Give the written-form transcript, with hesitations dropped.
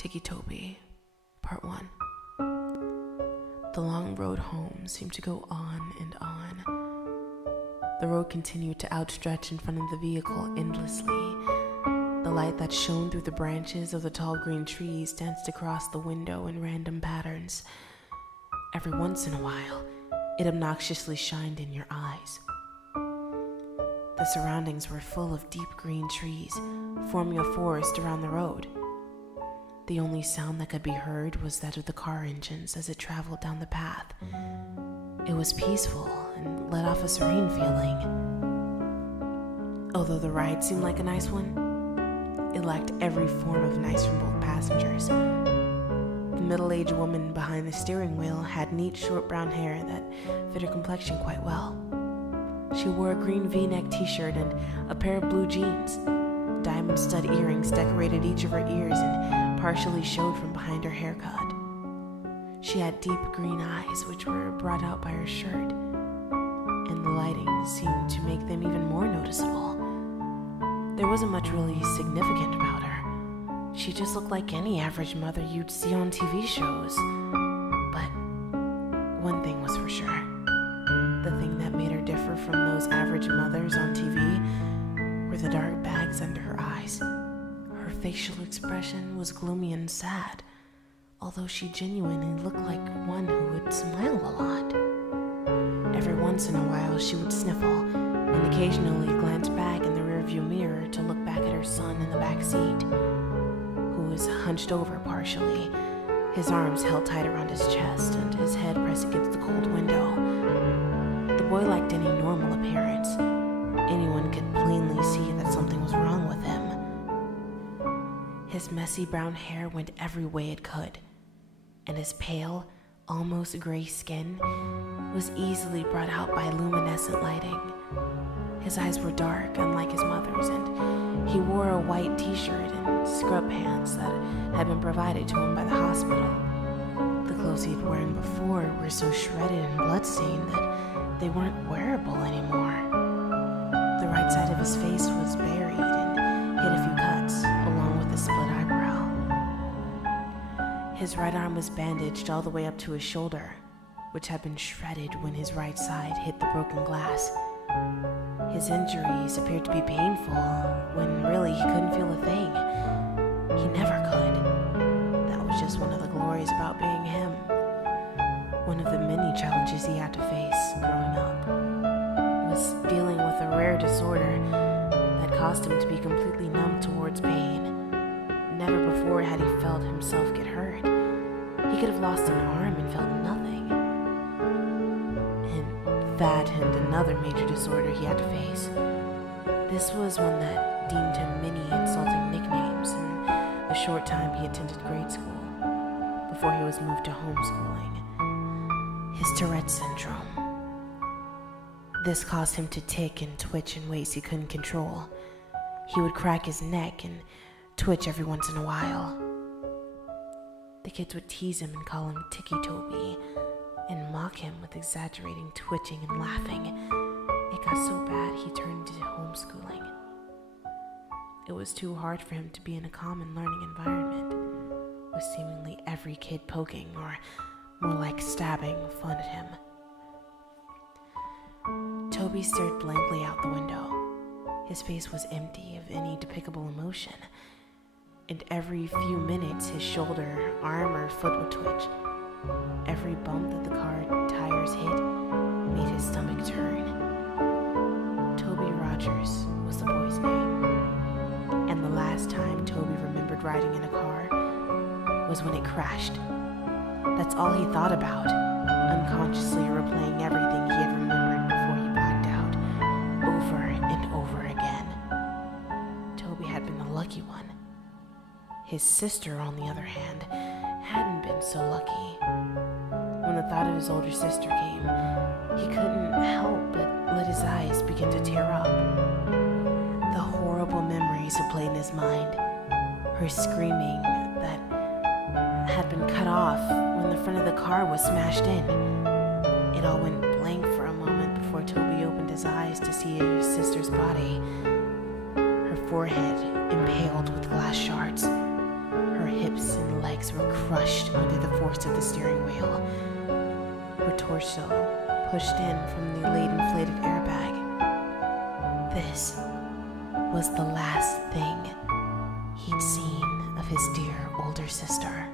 Ticci-Toby, Part 1. The long road home seemed to go on and on. The road continued to outstretch in front of the vehicle endlessly. The light that shone through the branches of the tall green trees danced across the window in random patterns. Every once in a while, it obnoxiously shined in your eyes. The surroundings were full of deep green trees, forming a forest around the road. The only sound that could be heard was that of the car engines as it traveled down the path. It was peaceful and let off a serene feeling. Although the ride seemed like a nice one, it lacked every form of nice from both passengers. The middle-aged woman behind the steering wheel had neat, short brown hair that fit her complexion quite well. She wore a green V-neck t-shirt and a pair of blue jeans. Diamond stud earrings decorated each of her ears and partially showed from behind her haircut. She had deep green eyes, which were brought out by her shirt, and the lighting seemed to make them even more noticeable. There wasn't much really significant about her. She just looked like any average mother you'd see on TV shows. But one thing was for sure. The thing that made her differ from those average mothers on TV were the dark bags under her eyes. Her facial expression was gloomy and sad, although she genuinely looked like one who would smile a lot. Every once in a while she would sniffle, and occasionally glance back in the rearview mirror to look back at her son in the back seat, who was hunched over partially, his arms held tight around his chest and his head pressed against the cold window. The boy lacked any normal appearance. Anyone could plainly see that something was wrong with him. His messy brown hair went every way it could, and his pale, almost gray skin was easily brought out by luminescent lighting. His eyes were dark, unlike his mother's, and he wore a white t-shirt and scrub pants that had been provided to him by the hospital. The clothes he had worn before were so shredded and bloodstained that they weren't wearable anymore. The right side of his face was buried and hid a few cuts, along with a split eyebrow. His right arm was bandaged all the way up to his shoulder, which had been shredded when his right side hit the broken glass. His injuries appeared to be painful, when really he couldn't feel a thing. He never could. That was just one of the glories about being him. One of the many challenges he had to face growing up was dealing with a rare disorder that caused him to be completely numb towards pain. Never before had he felt himself get hurt. He could have lost an arm and felt nothing. And that and another major disorder he had to face. This was one that deemed him many insulting nicknames in the short time he attended grade school before he was moved to homeschooling. His Tourette's syndrome. This caused him to tick and twitch in ways he couldn't control. He would crack his neck and twitch every once in a while. The kids would tease him and call him Ticci-Toby and mock him with exaggerating twitching and laughing. It got so bad he turned to homeschooling. It was too hard for him to be in a common learning environment, with seemingly every kid poking, or more like stabbing, fun at him. Toby stared blankly out the window. His face was empty of any depicable emotion, and every few minutes his shoulder, arm, or foot would twitch. Every bump that the car tires hit made his stomach turn. Toby Rogers was the boy's name, and the last time Toby remembered riding in a car was when it crashed. That's all he thought about, unconsciously replaying everything he had remembered before he blacked out, over and over again. Toby had been the lucky one. His sister, on the other hand, hadn't been so lucky. When the thought of his older sister came, he couldn't help but let his eyes begin to tear up. The horrible memories had played in his mind. Her screaming that had been cut off when the front of the car was smashed in. It all went blank for a moment before Toby opened his eyes to see his sister's body. Her forehead impaled with glass shards, her hips and crushed under the force of the steering wheel, her torso pushed in from the late inflated airbag. This was the last thing he'd seen of his dear older sister.